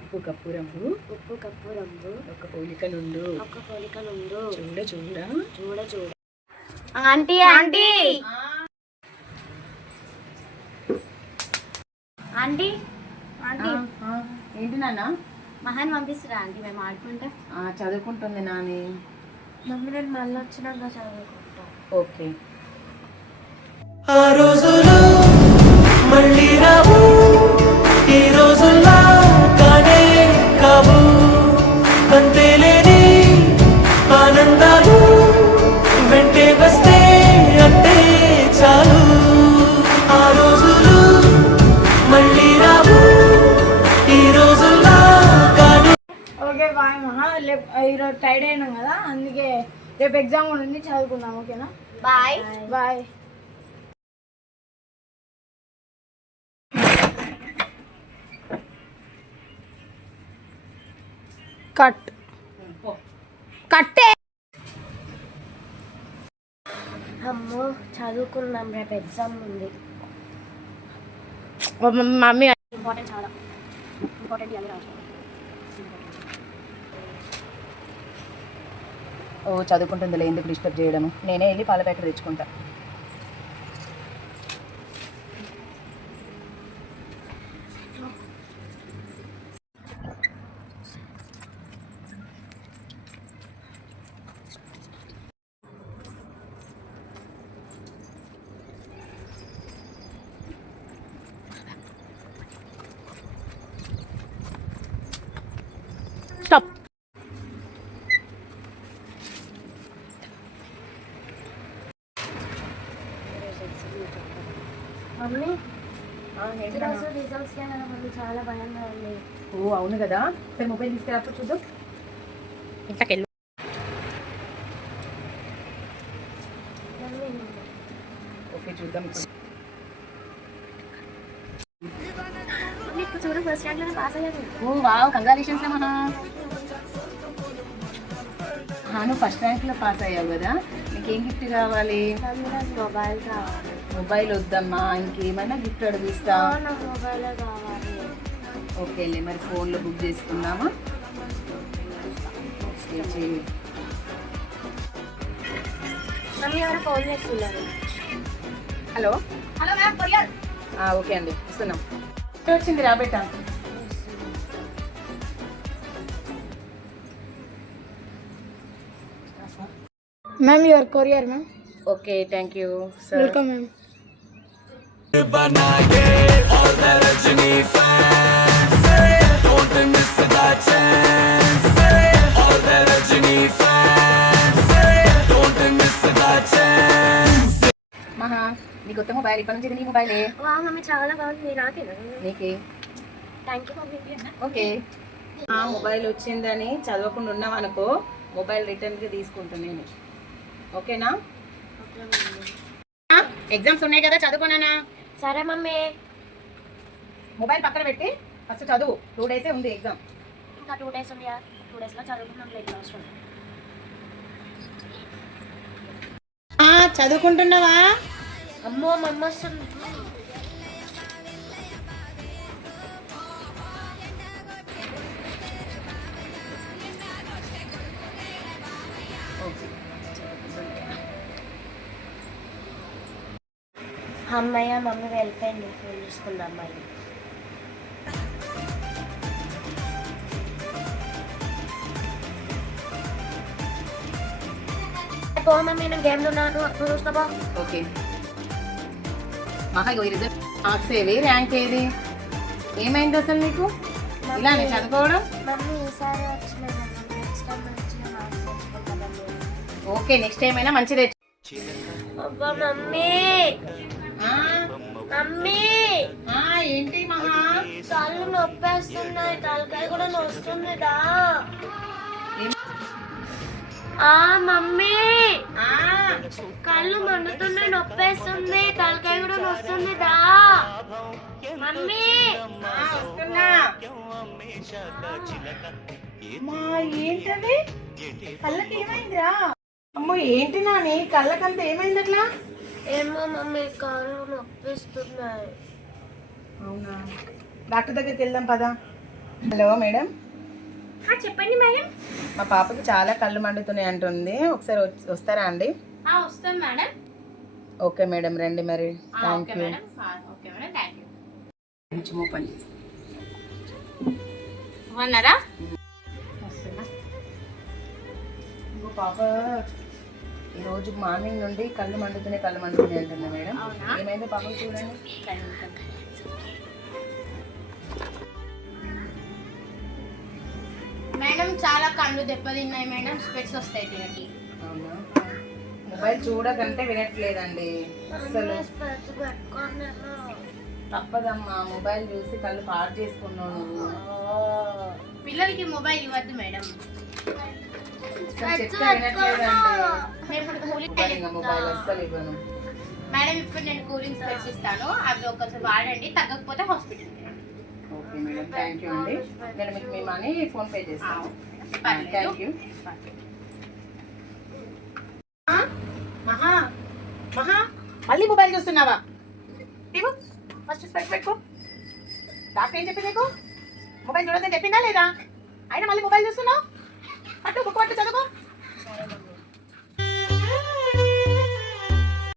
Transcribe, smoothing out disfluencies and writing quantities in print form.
ఉప్పు కప్పు రంగు ఒక పోలిక నుండు చూడ చూడ ఆంటీ ఆంటీ ఆంటీ ఆంటీ ఏంటి నాన్న? మహాన్ పంపిస్తారా ఆంటీ? మేము ఆడుకుంటా. చదువుకుంటుంది నాని. మమ్మీ నేను మళ్ళీ వచ్చినాక చదువుకుంటా. ఓకే. ఆ రోజులు మళ్ళీ రావు, ఈ రోజుల్లా కానే కావు, అంతేలేని ఆనందాలు వెంటే వస్తే అంతే చాలు. ఆ రోజులు మళ్ళీ రావు, ఈ రోజుల్లా కానే. ఓకే బాయ్ మహా. ఈరోజు టైడ్ అయినాం కదా, అందుకే రేపు ఎగ్జామ్ కూడా ఉంది, చదువుకుందాం. ఓకేనా? Bye bye. కట్టే. అమ్మో చదువుకున్నాం, రేపు ఎగ్జామ్ ఉంది. మమ్మీ ఇంపార్టెంట్, చాలా ఇంపార్టెంట్ అని రాసుకోవాలి. చదువుకుంటుందిలే, ఎందుకు డిస్టర్బ్ చేయడము? నేనే వెళ్ళి పాల ప్యాకెట్ తెచ్చుకుంటా. స్టాప్. మమ్మీ ఈరోజు రిజల్ట్స్ కదా మమ్మీ, చాలా భయంగా ఉంది. అవును కదా. సరే మొబైల్ తీసుకురాప్పుడు చూద్దాం. ఇంట్లోకెళ్ళు. ఓకే చూద్దాం. నీకు చూడు, ఫస్ట్ ర్యాంక్లోనే పాస్ అయ్యాను. వావ్, కంగ్రాచులేషన్స్ మహా. నువ్వు ఫస్ట్ ర్యాంక్లో పాస్ అయ్యావు కదా, నీకేం గిఫ్ట్ కావాలి? మొబైల్ కావాలి. మొబైల్ వద్దమ్మా, ఇంకేమైనా గిఫ్ట్ అడుగుస్తా. నాకు మొబైలే కావాలి. ఓకేలే, మరి ఫోన్లో బుక్ చేసుకుందామా? మమ్మీ ఎవరు ఫోన్ చేస్తున్నారు? Hello. Hello ma'am, courier. Okay అండి, ఇస్తున్నాం. వచ్చింది రాబెట్టా. Ma'am your courier ma'am. Okay, thank you sir. Welcome ma'am. Maha, నీ కొత్త మొబైల్ ఇప్పటి నుంచి నీ మొబైలే. వా మమ్మీ, చాలా బాగుంది. నాకేనా? నీకే. Thank you mummy. Okay. Mobile వచ్చిందని చదవకుండా ఉన్నాం అనుకో, మొబైల్ రిటర్న్కి తీసుకుంటాను నేను. ఓకేనా? ఎగ్జామ్స్ ఉన్నాయి కదా, చదువుకున్నానా? సరే మమ్మీ. మొబైల్ పక్కన పెట్టి ఫస్ట్ చదువు. 2 డేసే ఉంది ఎగ్జామ్. ఇంకా 2 డేస్ ఉన్నాయా? 2 డేస్లో చదువుకున్నాం. లేదు అవసరం. చదువుకుంటున్నావా? అమ్మో మమ్మ వస్తుంది. అమ్మయ్య, మమ్మీ వెళ్ళిపోయింది. ఫోన్ చూసుకుందాం అమ్మాయి. పో మమ్మీ, నేను గేమ్లో ఉన్నాను, నువ్వు చూస్తావా? ఓకే. మహా, ఈ రిజల్ట్ మార్క్స్ ఏవి, ర్యాంక్ ఏది? ఏమైంది అసలు నీకు? ఇలానే చదువుకోవడం? మమ్మీ ఈసారి వచ్చిన నెక్స్ట్ టైం వచ్చిన మార్క్స్ తెచ్చుకుంటా మమ్మీ. ఓకే, నెక్స్ట్ టైం అయినా మంచిదే. అబ్బా మమ్మీ, మమ్మీ ఏంటి మహా? కాళ్ళు నొప్పేస్తున్నాయి, తలకాయ కూడా నొస్తుందిదా. మమ్మీ కళ్ళు మండుతున్నాయి, నొప్పేస్తుంది, తలకాయ కూడా నొస్తుందిదా. మమ్మీ ఏంటది? కళ్ళకి ఏమైందిరా? అమ్మో, ఏంటి నాని కళ్ళకంతా ఏమైంది అట్లా? ఏమో మమ్మీ, కాళ్ళు నొప్పిస్తున్నాయి. అవునా, డాక్టర్ దగ్గరికి వెళ్దాం పదా. హలో మేడం, చెప్పండి మేడం. మా పాపకి చాలా కళ్ళు మండుతున్నాయి అంటుంది, ఒకసారి వస్తారా అండి? వస్తాం మేడం. ఓకే మేడం, రండి మరి. Thank okay you. Madam. Okay madam, thank you. కొంచెం ఓపెన్ చేసి బాగున్నారా? ఇంకో పాప ఈరోజు మార్నింగ్ నుండి కళ్ళు మండుతున్నాయి అంటుంది మేడం. అవునా? ఏమైందో పాప చూడండి. మేడం చాలా కళ్ళు దెబ్బతిన్నాయి మేడం, స్పెట్స్ వస్తాయి దీనికి. అవునా? మొబైల్ చూడకంటే వినట్లేదండి అసలు. తప్పదమ్మా, మొబైల్ చూసి కళ్ళు పాడు చేసుకున్నావు నువ్వు. పిల్లలకి మొబైల్ ఇవ్వద్దు మేడం. అసలు చెప్తే వినట్లేదండి. మేము ఇప్పుడు కూలింగ్ ఇంకా మొబైల్ అస్సలు ఇవ్వను. మేడం, ఇప్పుడు నేను కూలింగ్ స్పెట్స్ ఇస్తాను, అవి ఒకసారి వాడండి, తగ్గకపోతే హాస్పిటల్కి రండి. ఓకే మేడం, థ్యాంక్ యూ అండి. నేను మీకు మీ మనీ ఫోన్ పే చేస్తాను. పర్లేదు. Thank you. మహా మహా మళ్ళీ మొబైల్ చూస్తున్నావా? ఇవ్వు ఫస్ట్ స్పెక్ట్ పెట్టుకో. డాక్టర్ ఏం చెప్పింది నీకు? మొబైల్ చూడొద్దని చెప్పిందా లేదా? అయినా మళ్ళీ మొబైల్ చూస్తున్నావు? పట్టు బుక్ పట్టు చదువుకో.